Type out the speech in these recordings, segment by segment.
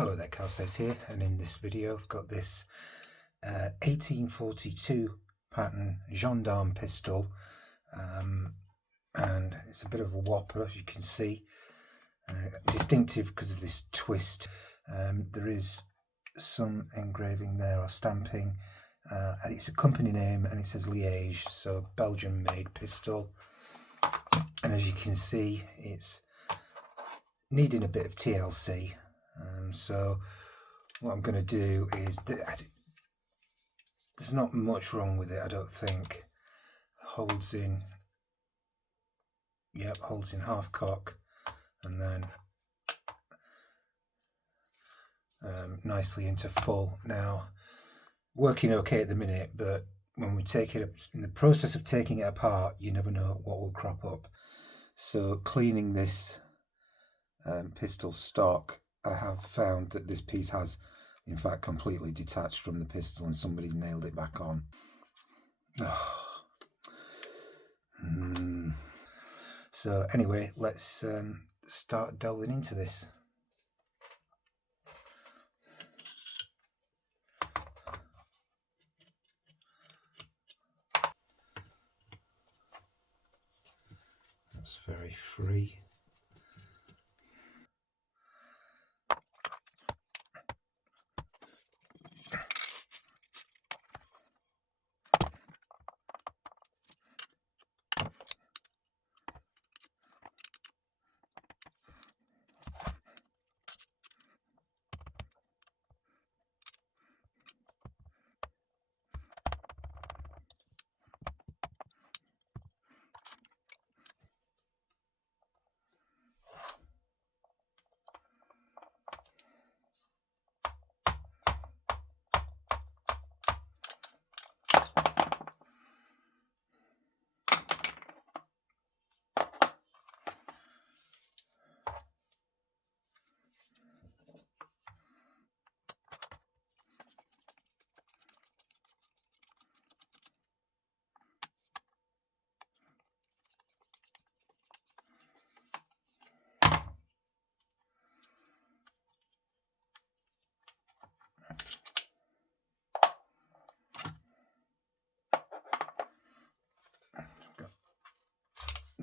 Hello there, Carstace here, and in this video I've got this 1842 pattern gendarme pistol, and it's a bit of a whopper, as you can see, distinctive because of this twist. There is some engraving there or stamping. It's a company name and it says Liège, so Belgian made pistol, and as you can see it's needing a bit of TLC. So what I'm going to do is, there's not much wrong with it, I don't think. Holds in half cock, and then nicely into full. Now, working okay at the minute, but when we take it up, in the process of taking it apart, you never know what will crop up. So cleaning this pistol stock, I have found that this piece has in fact completely detached from the pistol and somebody's nailed it back on. So anyway, let's start delving into this. That's very free.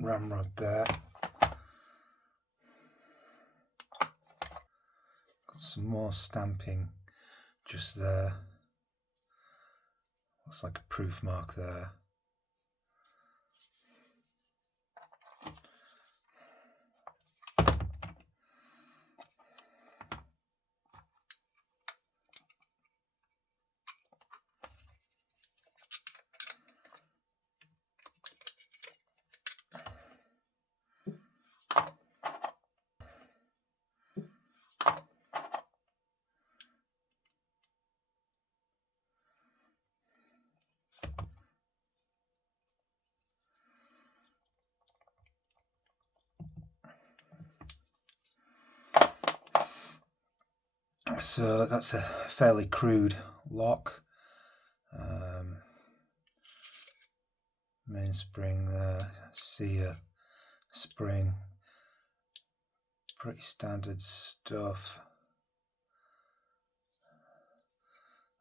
Ramrod there. Got some more stamping just there. Looks like a proof mark there. So that's a fairly crude lock. Mainspring there, see a spring, pretty standard stuff.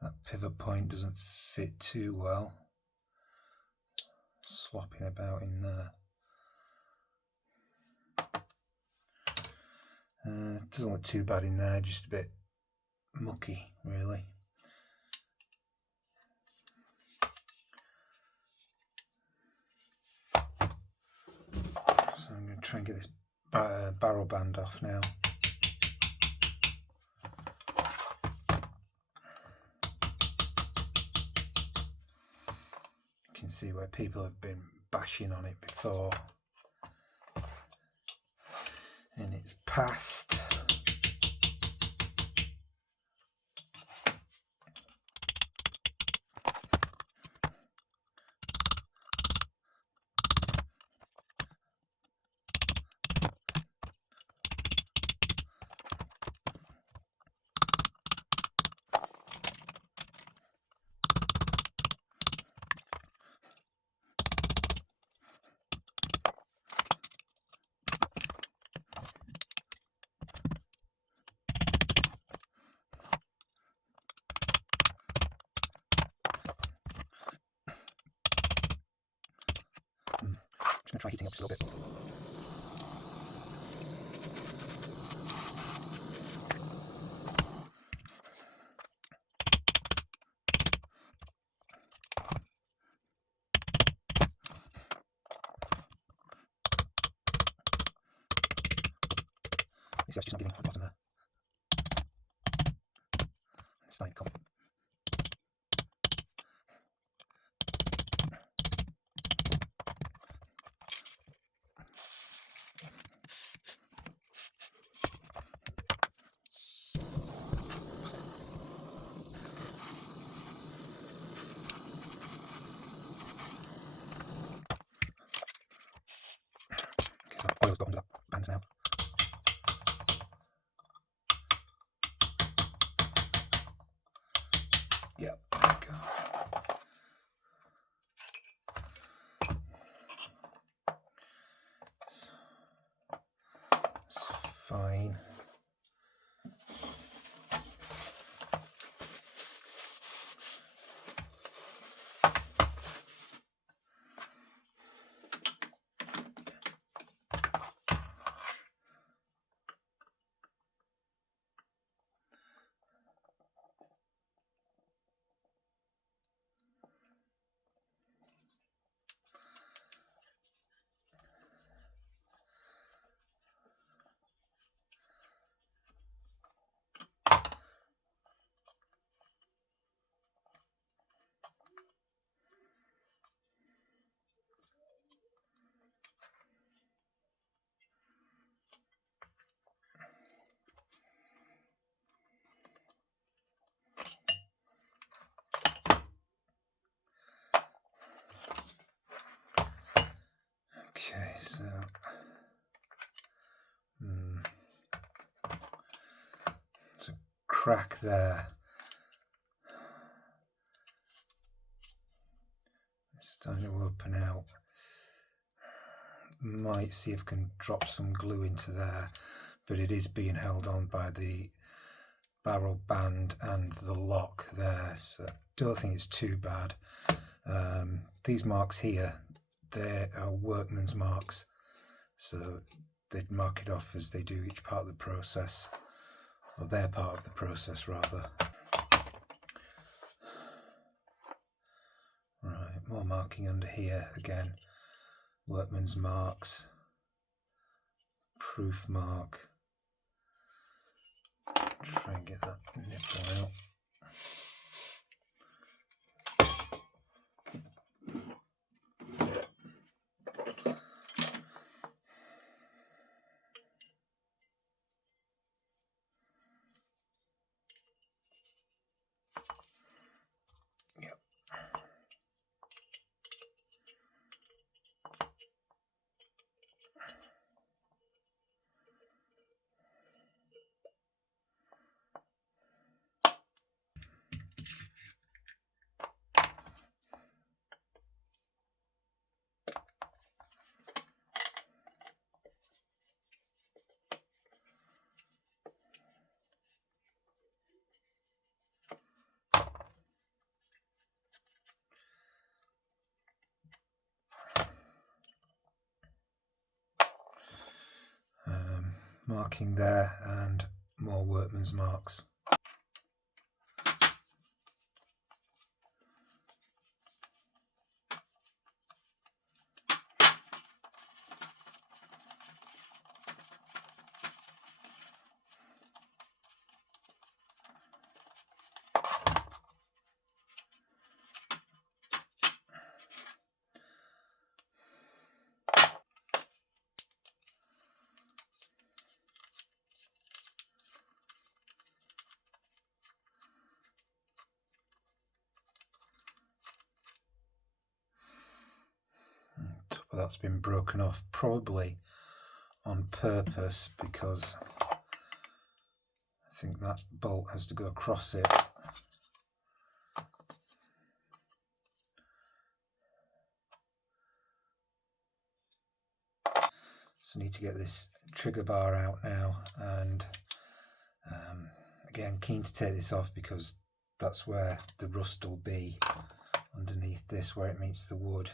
That pivot point doesn't fit too well, slopping about in there. Doesn't look too bad in there, just a bit mucky really. So I'm going to try and get this barrel band off now. You can see where people have been bashing on it before, and it's past. Just going to try heating up just a little bit. You see, it's just not getting on the bottom there. It's starting to come. Okay, so oil's got under that band now. Yeah, there we go. It's fine. Okay, so there's a crack there. It's starting to open out. Might see if I can drop some glue into there, but it is being held on by the barrel band and the lock there, so I don't think it's too bad. These marks here, they are workman's marks, so they'd mark it off as they do each part of the process, or their part of the process rather. Right, more marking under here again. Workman's marks, proof mark. Try and get that nipple out. Marking there and more workman's marks. That's been broken off, probably on purpose, because I think that bolt has to go across it. So I need to get this trigger bar out now, and again, keen to take this off because that's where the rust will be, underneath this where it meets the wood.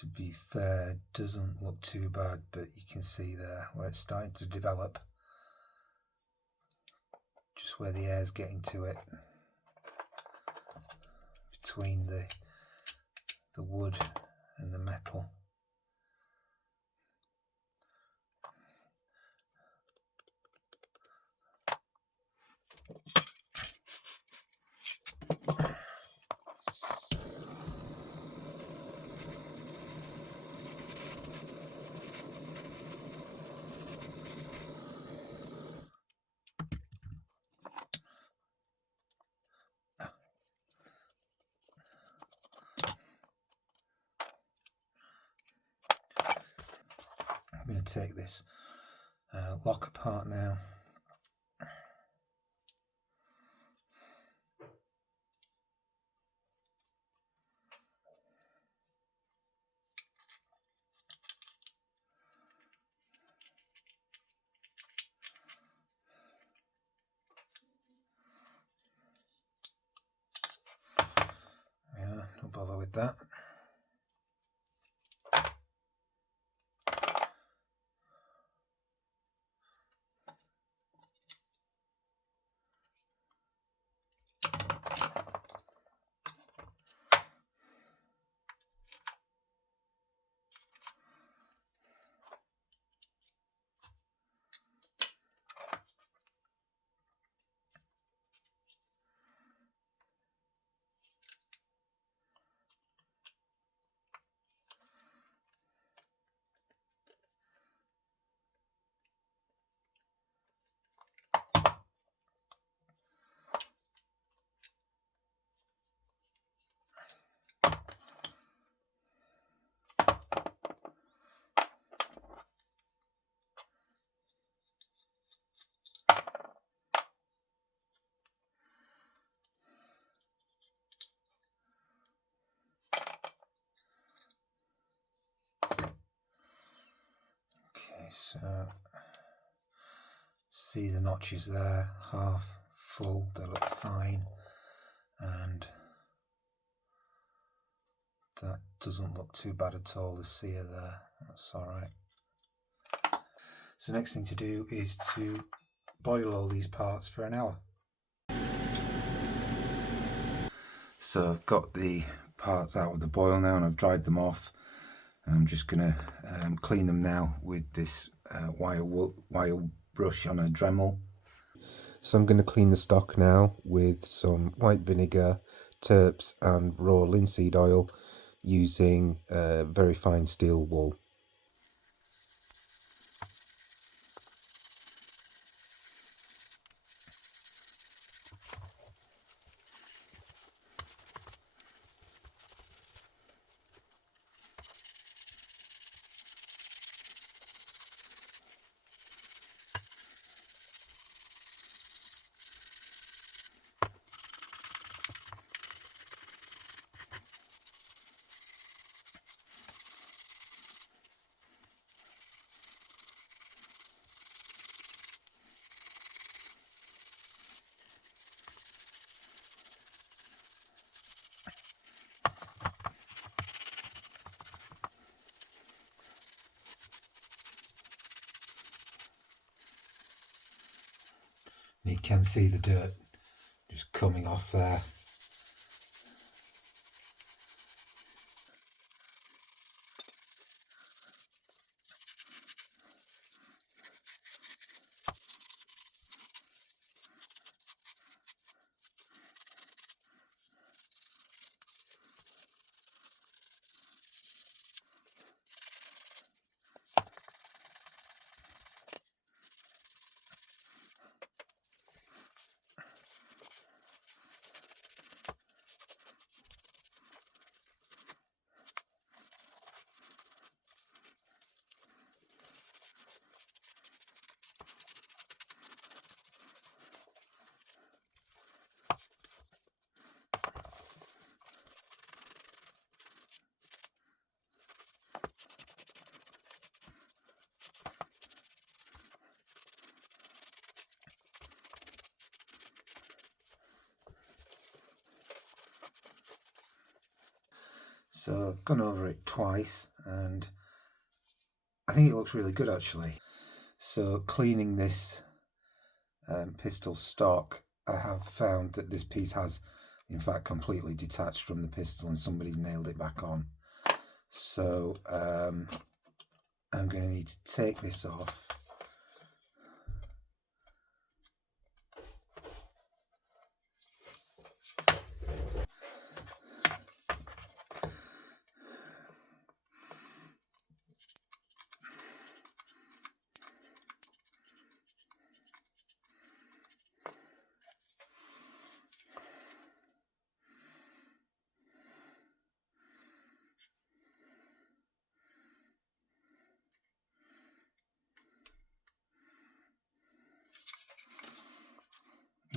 to be fair, doesn't look too bad, but you can see there where it's starting to develop, just where the air's getting to it, between the wood and the metal. I'm going to take this lock apart now. Yeah, no bother with that. Okay, so see the notches there, half full, they look fine, and that doesn't look too bad at all, the sear there, that's alright. So next thing to do is to boil all these parts for an hour. So I've got the parts out of the boil now and I've dried them off, and I'm just going to clean them now with this wire brush on a Dremel. So I'm going to clean the stock now with some white vinegar, terps and raw linseed oil using very fine steel wool. You can see the dirt just coming off there. So I've gone over it twice and I think it looks really good actually. So cleaning this pistol stock, I have found that this piece has in fact completely detached from the pistol and somebody's nailed it back on. So I'm going to need to take this off.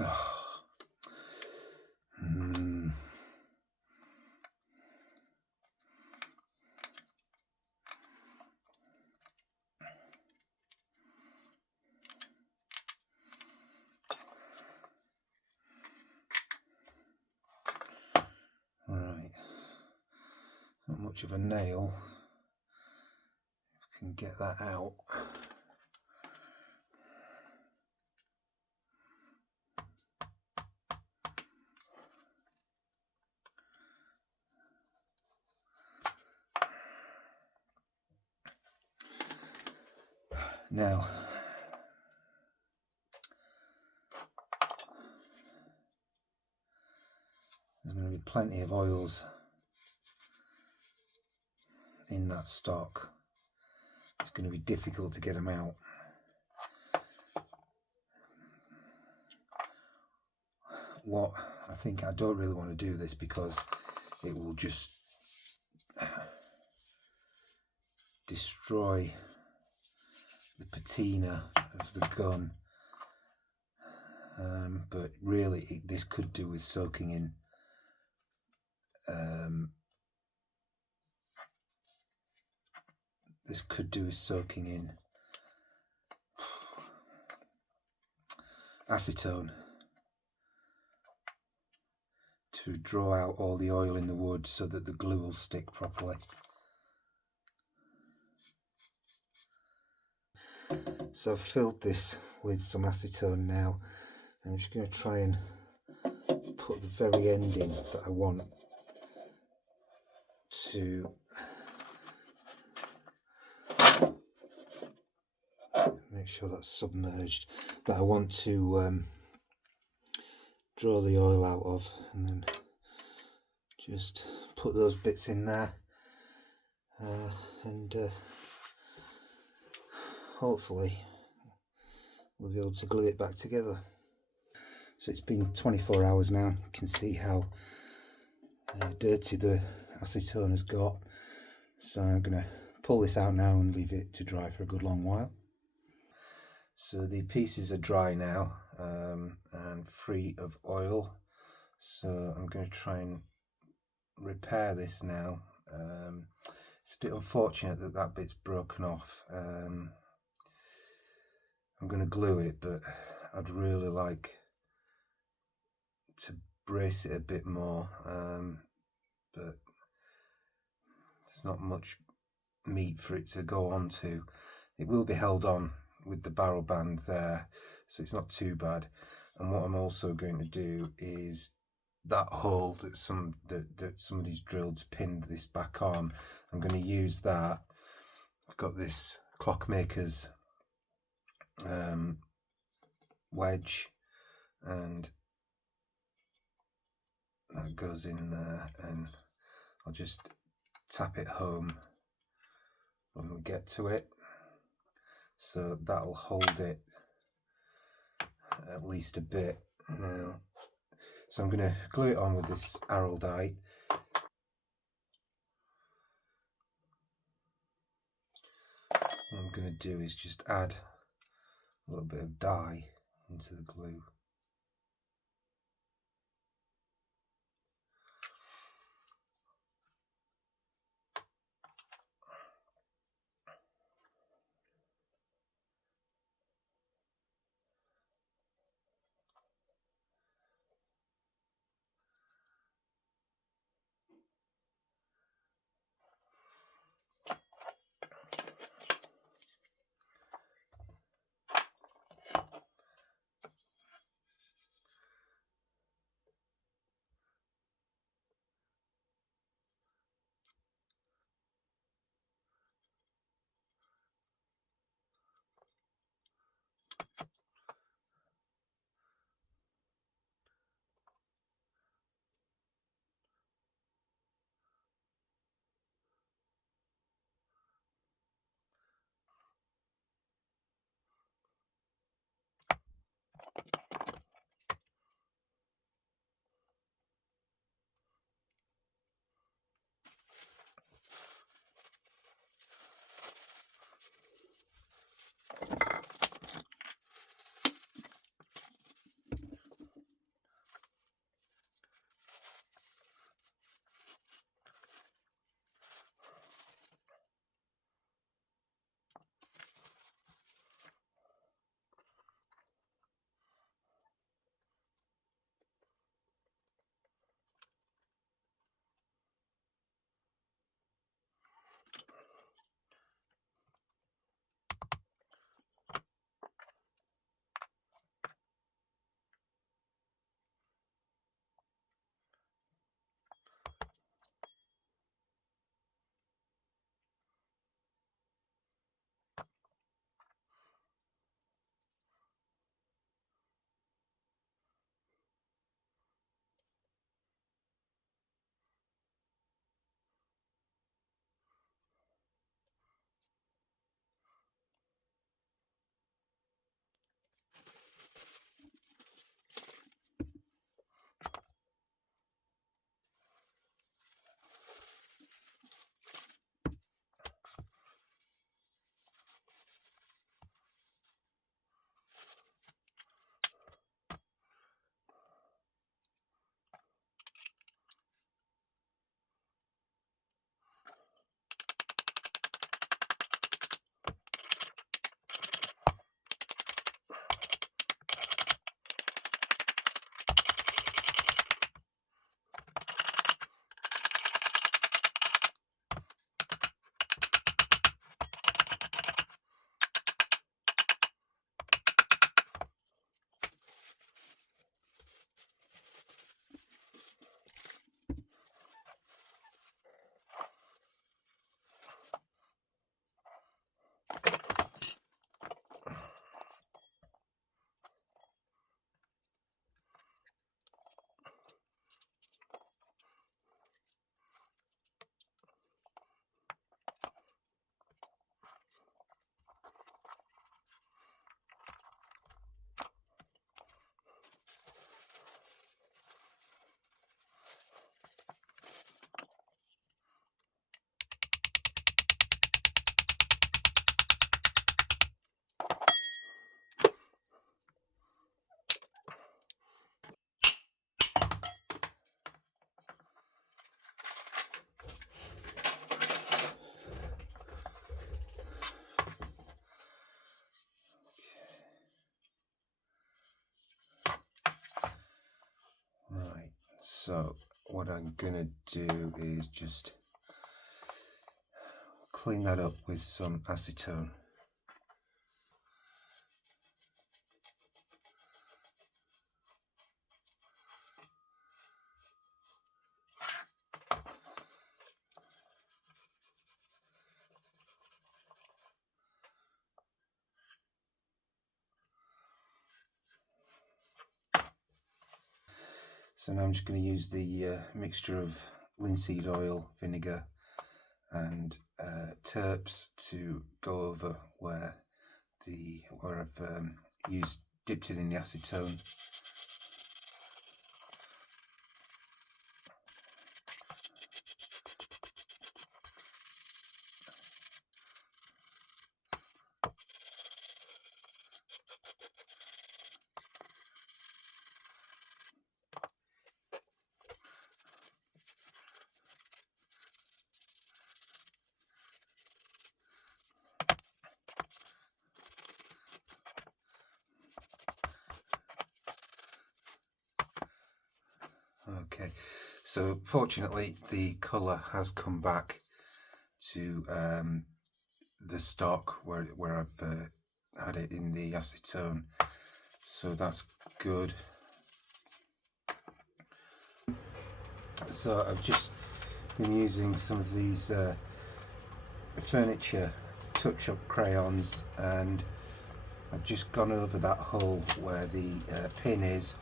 Oh. Right, not much of a nail. Can get that out. Now, there's going to be plenty of oils in that stock. It's going to be difficult to get them out. What I think, I don't really want to do this because it will just destroy the patina of the gun. But really, this could do with soaking in acetone to draw out all the oil in the wood so that the glue will stick properly. So I've filled this with some acetone now. I'm just going to try and put the very end in that I want to make sure that's submerged, that I want to draw the oil out of, and then just put those bits in there and hopefully we'll be able to glue it back together. So it's been 24 hours now. You can see how dirty the acetone has got. So I'm going to pull this out now and leave it to dry for a good long while. So the pieces are dry now and free of oil. So I'm going to try and repair this now. It's a bit unfortunate that that bit's broken off. I'm going to glue it, but I'd really like to brace it a bit more, but there's not much meat for it to go onto. It will be held on with the barrel band there, so it's not too bad. And what I'm also going to do is that hole that somebody's drilled to pin this back on, I'm going to use that. I've got this clockmaker's wedge, and that goes in there, and I'll just tap it home when we get to it, so that'll hold it at least a bit now. So I'm going to glue it on with this araldite. What I'm going to do is just add a little bit of dye into the glue. So what I'm gonna do is just clean that up with some acetone. So now I'm just going to use the mixture of linseed oil, vinegar and terps to go over where I've dipped it in the acetone. Okay, so fortunately the colour has come back to the stock where I've had it in the acetone, so that's good. So I've just been using some of these furniture touch-up crayons, and I've just gone over that hole where the pin is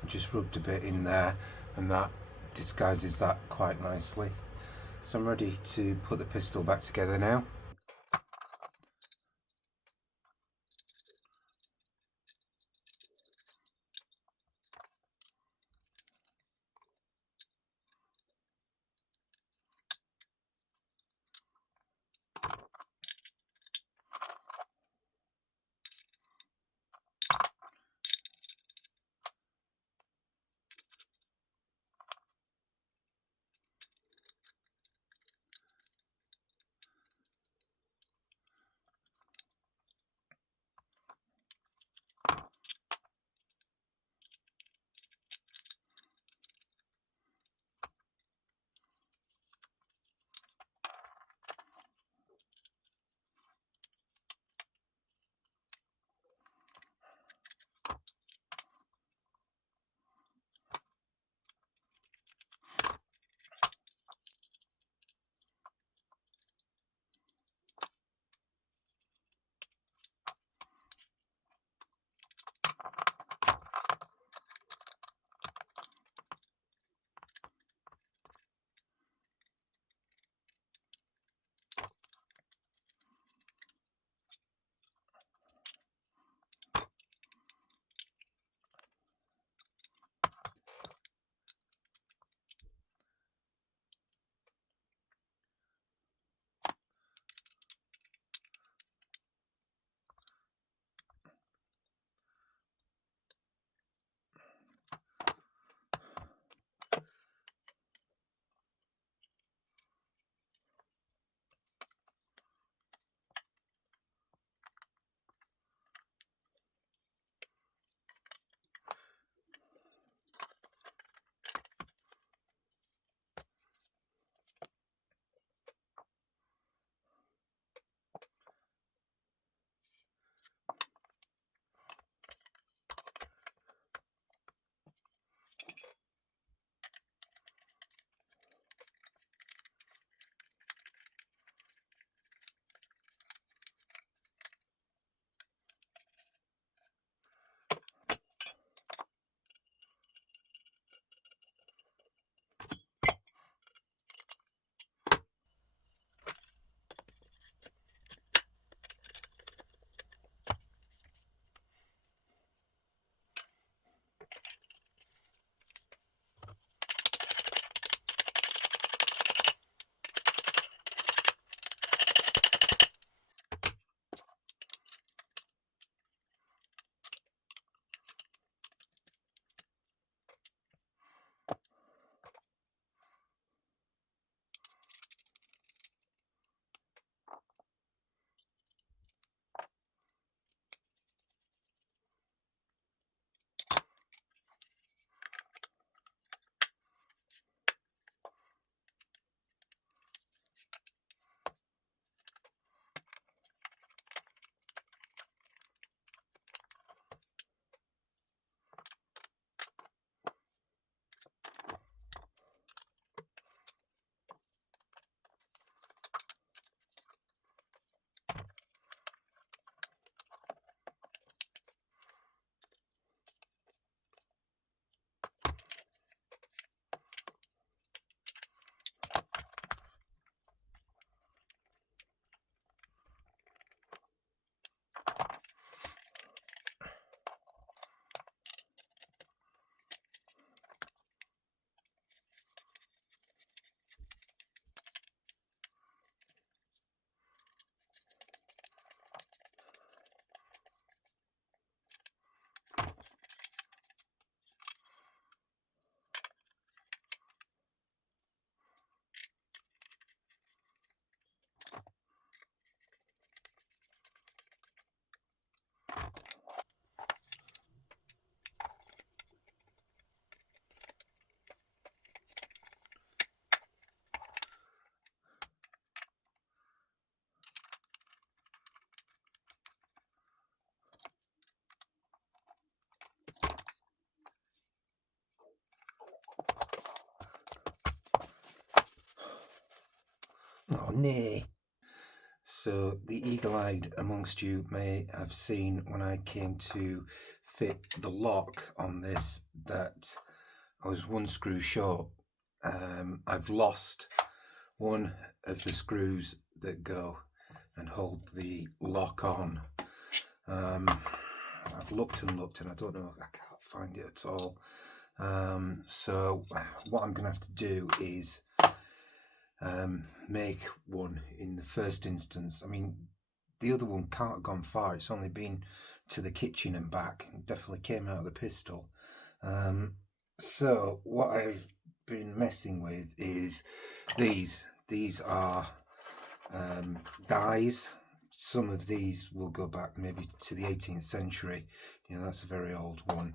and just rubbed a bit in there, and that disguises that quite nicely. So I'm ready to put the pistol back together now. Oh, nay. So the eagle-eyed amongst you may have seen when I came to fit the lock on this that I was one screw short. I've lost one of the screws that go and hold the lock on. I've looked and looked and I don't know, I can't find it at all. So what I'm going to have to do is make one in the first instance. I mean, the other one can't have gone far. It's only been to the kitchen and back. It definitely came out of the pistol. So what I've been messing with is these. These are dies. Some of these will go back maybe to the 18th century. You know, that's a very old one.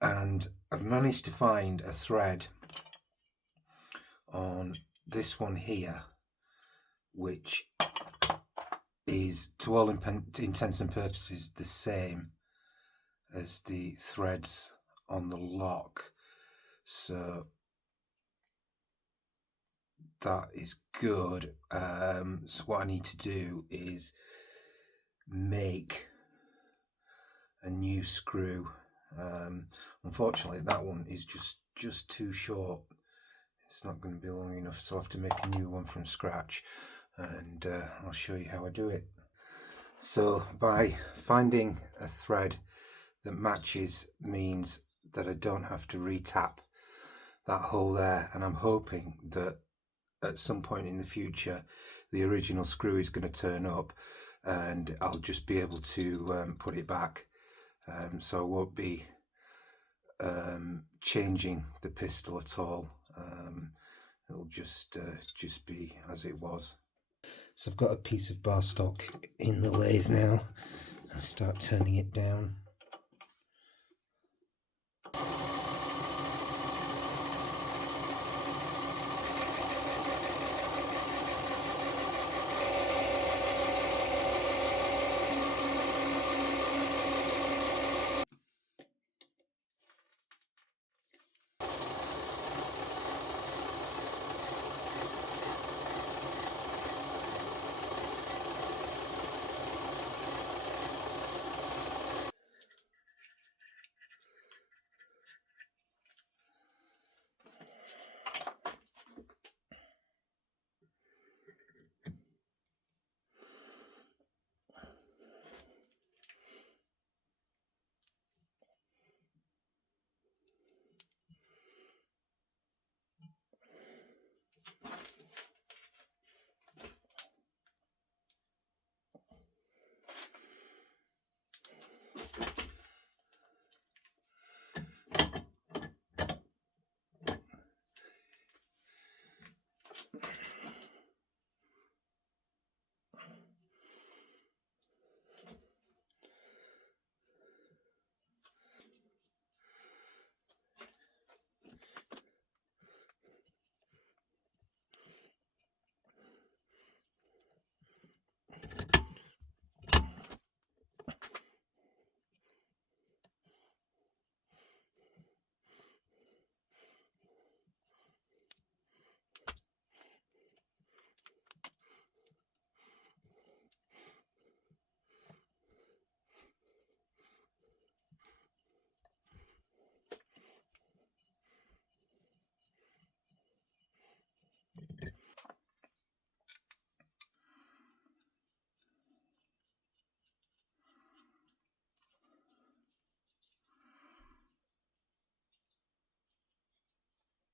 And I've managed to find a thread on this one here, which is to all intents and purposes the same as the threads on the lock. So that is good. So what I need to do is make a new screw. Unfortunately, that one is just too short. It's not going to be long enough, so I'll have to make a new one from scratch, and I'll show you how I do it. So by finding a thread that matches means that I don't have to re-tap that hole there, and I'm hoping that at some point in the future the original screw is going to turn up and I'll just be able to put it back, so I won't be changing the pistol at all. It'll just be as it was. So I've got a piece of bar stock in the lathe now. I'll start turning it down.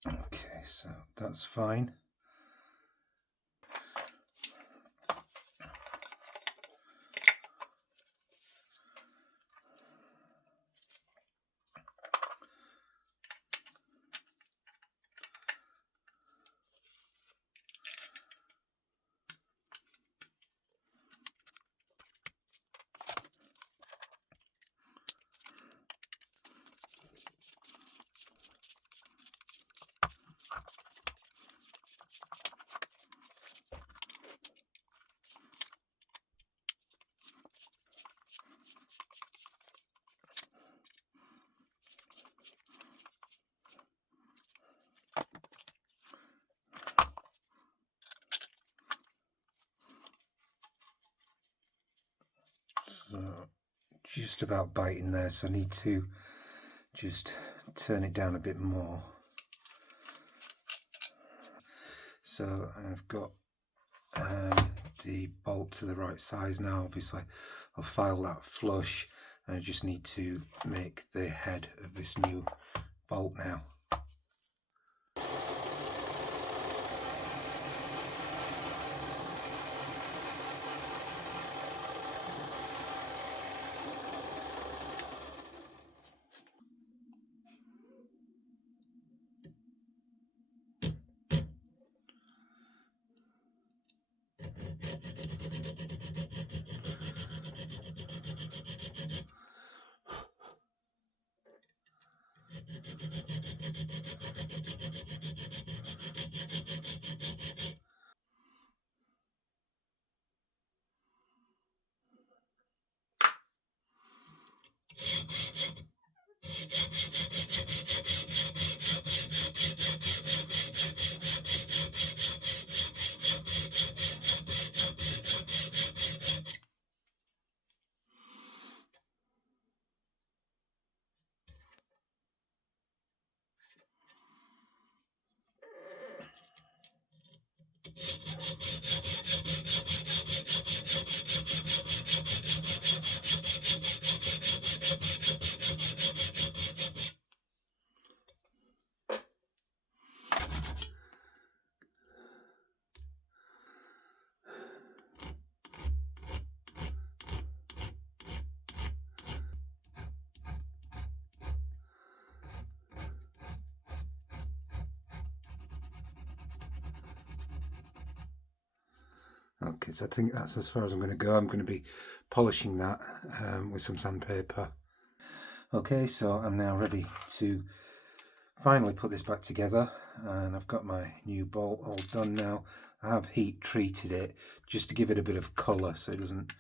Okay, so that's fine. just about biting there, so I need to just turn it down a bit more. So I've got the bolt to the right size now. Obviously I'll file that flush, and I just need to make the head of this new bolt now. Okay, so I think that's as far as I'm going to go. I'm going to be polishing that with some sandpaper. Okay, so I'm now ready to finally put this back together, and I've got my new bolt all done now. I have heat treated it just to give it a bit of colour so it doesn't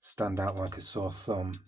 stand out like a sore thumb.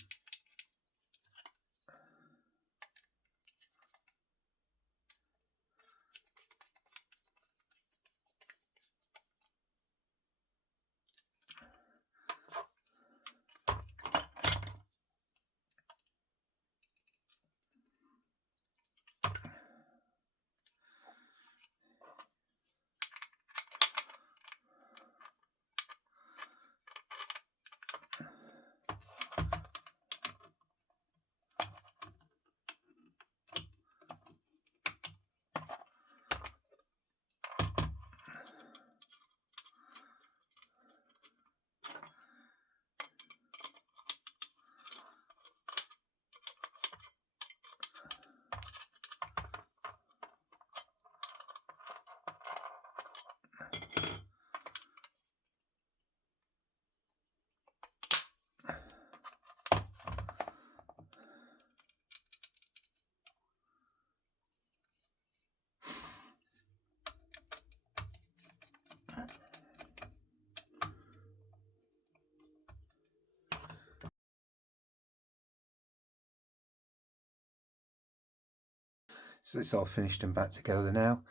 So it's all finished and back together now,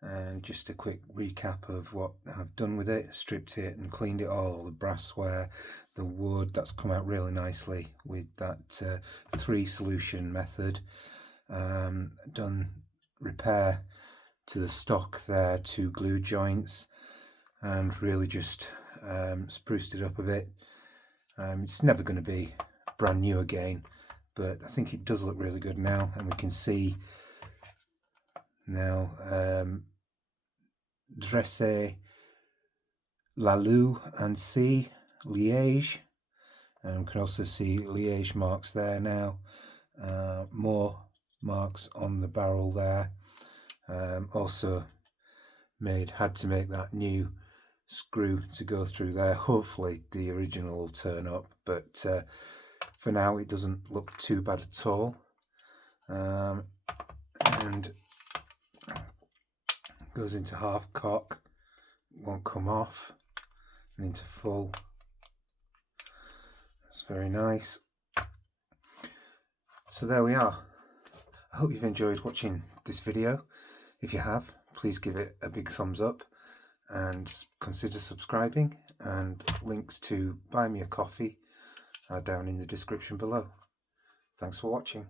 and just a quick recap of what I've done with it. Stripped it and cleaned it all, the brassware, the wood, that's come out really nicely with that 3 solution method. Done repair to the stock there, 2 glue joints, and really just spruced it up a bit. It's never going to be brand new again, but I think it does look really good now, and we can see now Dressé, Lalou and C, Liège, and we can also see Liège marks there now, more marks on the barrel there. Also had to make that new screw to go through there. Hopefully the original will turn up, but for now it doesn't look too bad at all. And goes into half cock, won't come off, and into full. That's very nice. So there we are. I hope you've enjoyed watching this video. If you have, please give it a big thumbs up and consider subscribing, and links to buy me a coffee down in the description below. Thanks for watching.